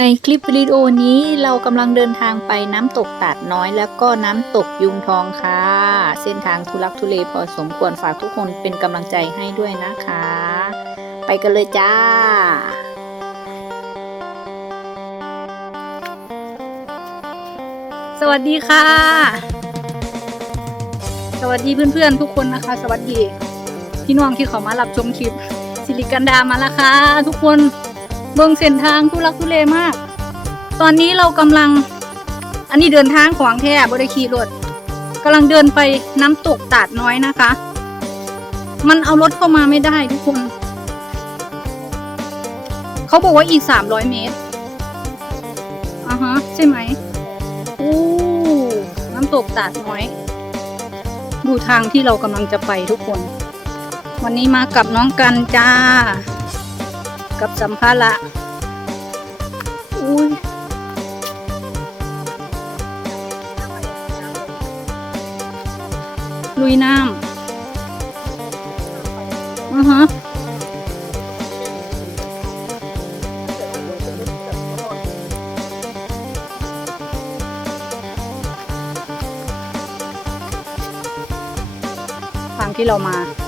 ในคลิปวิดีโอนี้เรากำลังเดินทางไปน้ำตกตาดน้อย แล้วก็น้ำตกยุงทองค่ะ เส้นทางทุลักทุเลพอสมควรฝากทุกคนเป็นกำลังใจให้ด้วยนะคะ ไปกันเลยจ้า สวัสดีค่ะ สวัสดีเพื่อนๆทุกคนนะคะ สวัสดี พี่น้องที่เขามารับชมคลิปสิริกันดามาแล้วค่ะทุกคน เบิ่งเส้นทางทุลักทุเลมาก ตอนนี้เรากำลัง อันนี้เดินทางขวางแท้บริขี่รถกำลังเดินไปน้ำตกตาดน้อยนะคะ มันเอารถเข้ามาไม่ได้ทุกคน เขาบอกว่าอีกสามร้อยเมตรอ่าฮะ ใช่ไหมอู้น้ำตกตาดน้อย ดูทางที่เรากำลังจะไปทุกคน วันนี้มากับน้องกันจ้า กับสัมภาระอุ้ยลุยน้ำอือฮะทางที่เรามา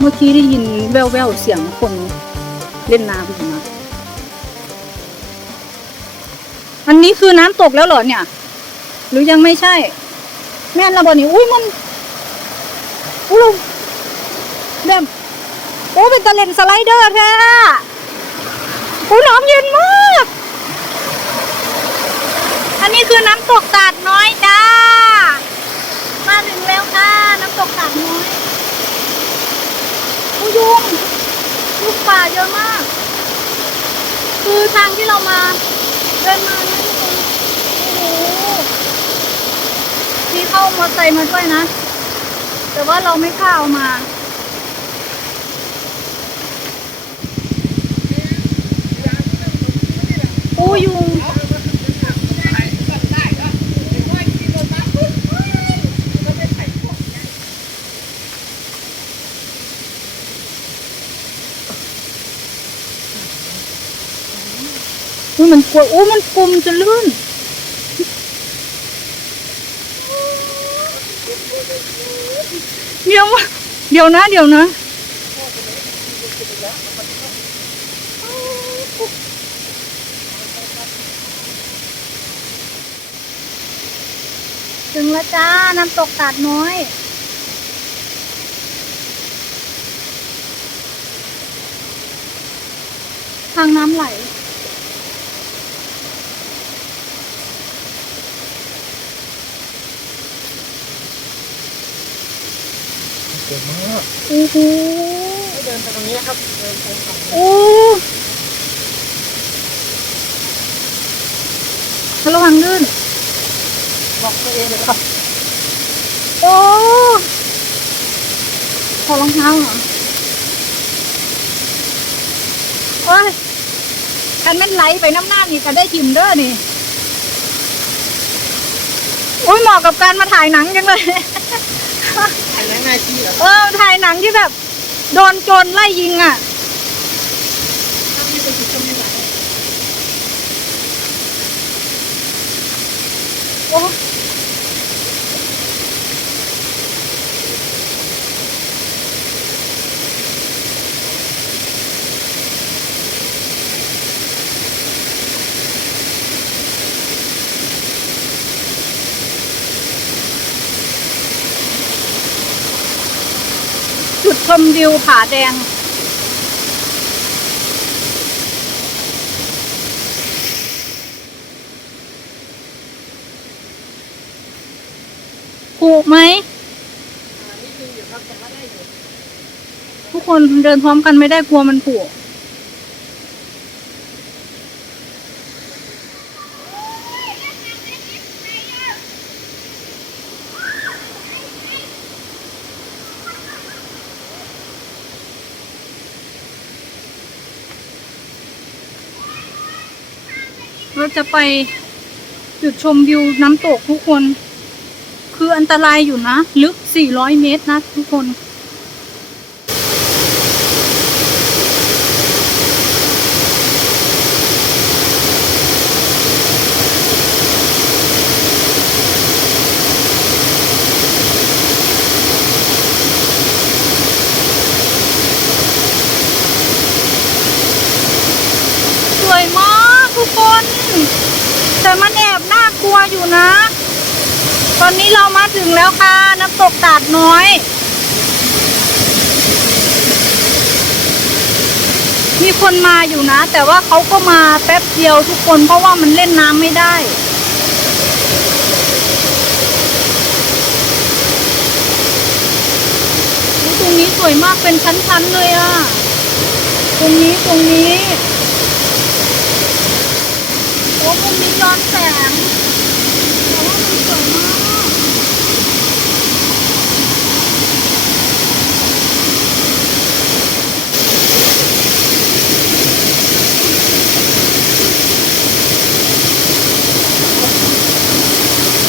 เมื่อกี้ได้ยินแว่วๆเสียงคนเล่นน้ำอยู่นะอันนี้คือน้ำตกแล้วเหรอเนี่ย หรือยังไม่ใช่ แม่นระบอนี่อุ้ยมันอุ้ยเราแบบโอ้เป็นตะเลนสไลเดอร์แท้อุ้ยน้ำเย็นมาก อันนี้คือน้ำตกตาดน้อยจ้า มาถึงแล้วค่ะ น้ำตกตาดน้อย อุยุงยุงป่าเยอะมาก คือทางที่เรามา เดินมานะทุกคนโอ้โหมีเข้ามอเตอร์ไซค์มาด้วยนะ แต่ว่าเราไม่กล้าเอามาปูยุง อุ้ยมันกลัวอุ้ยมันกลมจะลื่นเดี๋ยวนะเดี๋ยวนะ เดี๋ยวนะถึงแล้วจ้า น้ำตกตาดน้อยทางน้ำไหล เก่ง มากโอ้โหเดินไปตรงนี้ครับ เดินไปฝั่งโอ้ระวังลื่นบอกตัวเองเลยครับโอ้ขอรองเท้าเหรอโอ้ยกันแม่นไหลไปน้ำหน้านี่ก็ได้ทิมเด้อนี่อุ้ยเหมาะกับการมาถ่ายหนังจังเลย อันนั้นนาทีเหรอเออถ่ายหนังที่แบบ โดนโจรไล่ยิงอะถ้าไม่ไปติดก็ไม่ไหวโอ้ มวิวผาแดง ถูกไหมอ่านี่คืออยู่ครับแต่ว่าได้อยู่ทุกคนเดินพร้อมกันไม่ได้กลัวมันผูก จะไปจุดชมวิวน้ำตกทุกคน คืออันตรายอยู่นะ ลึก 400 เมตรนะทุกคน แต่มันแอบน่ากลัวอยู่นะ ตอนนี้เรามาถึงแล้วค่ะ น้ำตกตาดน้อย มีคนมาอยู่นะ แต่ว่าเขาก็มาแป๊บเดียวทุกคนเพราะว่ามันเล่นน้ำไม่ได้ตรงนี้สวยมากเป็นชั้นๆเลยอะ ตรงนี้ตรงนี้ โอ้ตรงนี้ย้อนแสงแต่ว่ามันสวยมาก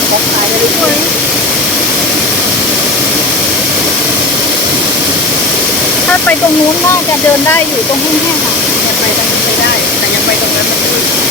ของขายเลยสวยถ้าไปตรงนู้นน่าจะเดินได้อยู่ตรงแห้งๆอะยังไปตรงนี้ไม่ได้ แต่ยังไปตรงนั้นไมันมืด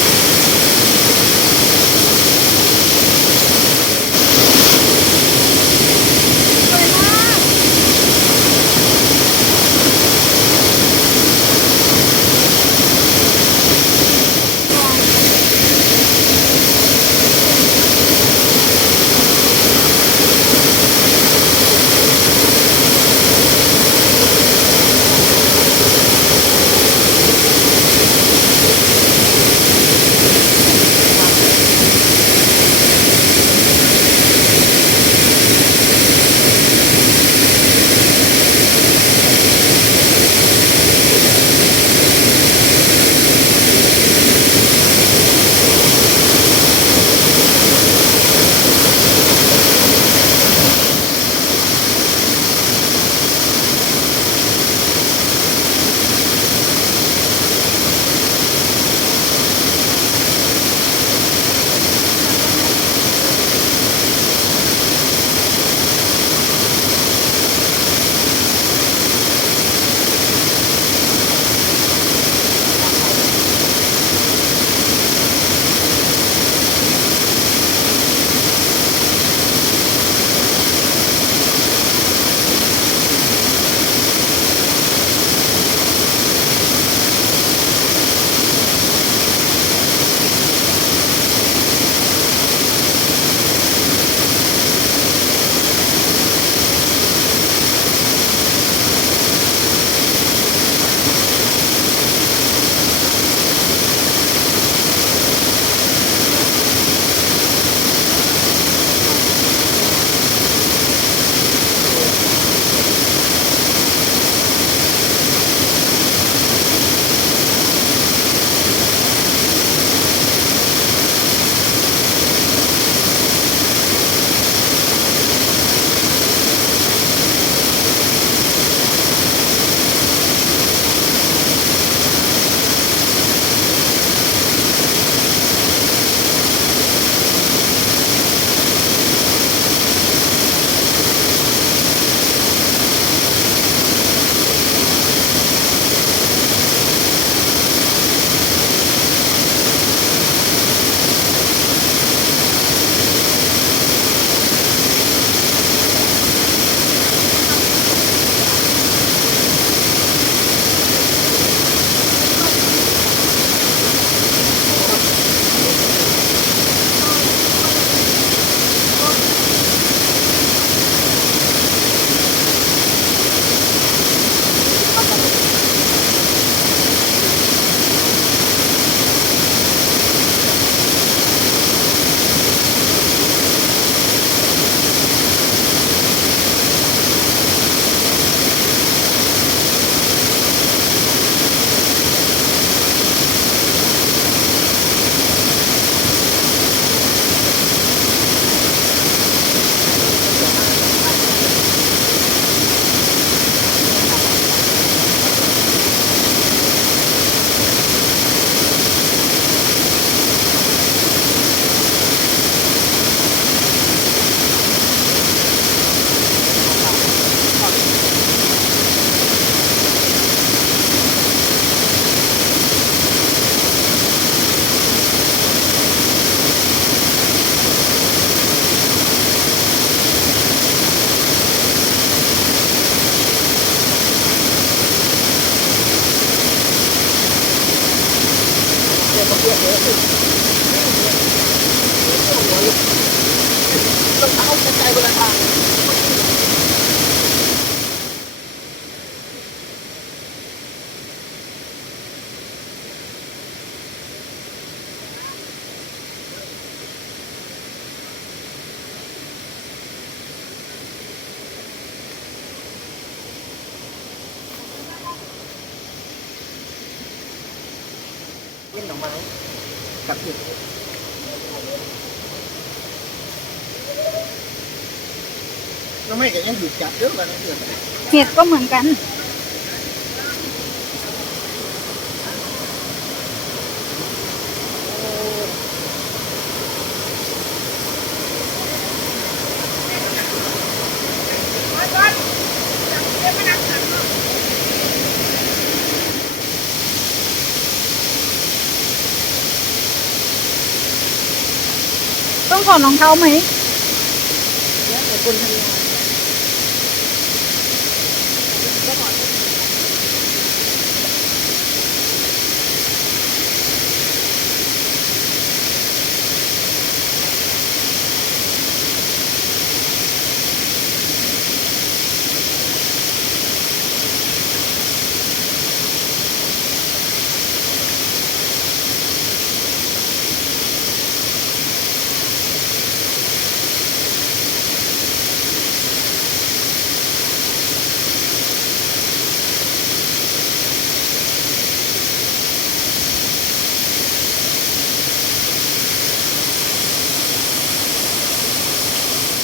ล่นหน่อไม้กับเห็ดน้องไม่ก็ยังหยุดจับเยอะกว่านั้นเดือนเห็ดก็เหมือนกัน ต้องถอดรองเท้าไหมแล้วแต่คนทำงาน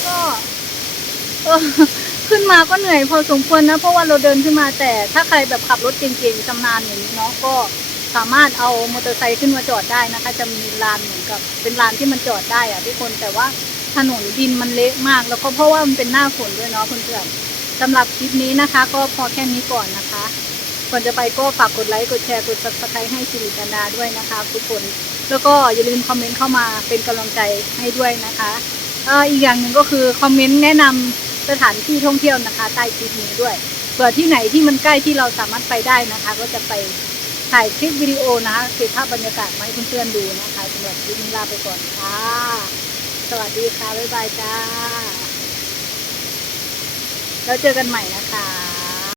ก็ เออขึ้นมาก็เหนื่อยพอสมควรนะ เพราะว่าเราเดินขึ้นมาแต่ถ้าใครแบบขับรถเก่งๆชำนาญอย่างนี้เนาะก็สามารถเอามอเตอร์ไซค์ขึ้นมาจอดได้นะคะ จะมีลานเหมือนกับเป็นลานที่มันจอดได้อะทุกคนแต่ว่าถนนดินมันเละมาก แล้วก็เพราะว่ามันเป็นหน้าฝนด้วยเนาะเพื่อนๆสำหรับคลิปนี้นะคะ ก็พอแค่นี้ก่อนนะคะก่อนจะไปก็ฝากกดไลค์กดแชร์กดซับสไครต์ให้สิริกันาด้วยนะคะทุกคนแล้วก็อย่าลืมคอมเมนต์เข้ามาเป็นกำลังใจให้ด้วยนะคะอ่ออีกอย่างหนึ่งก็คือคอมเมนต์แนะนำ สถานที่ท่องเที่ยวนะคะ ใต้คลิปนี้ด้วยเผื่อที่ไหนที่มันใกล้ที่เราสามารถไปได้นะคะ ก็จะไปถ่ายคลิปวิดีโอนะคะเก็บภาพบรรยากาศมาให้เพื่อนๆดูนะคะสำหรับคลิปนี้ลาไปก่อนค่ะ สวัสดีค่ะบ๊ายบายจ้า แล้วเจอกันใหม่นะคะ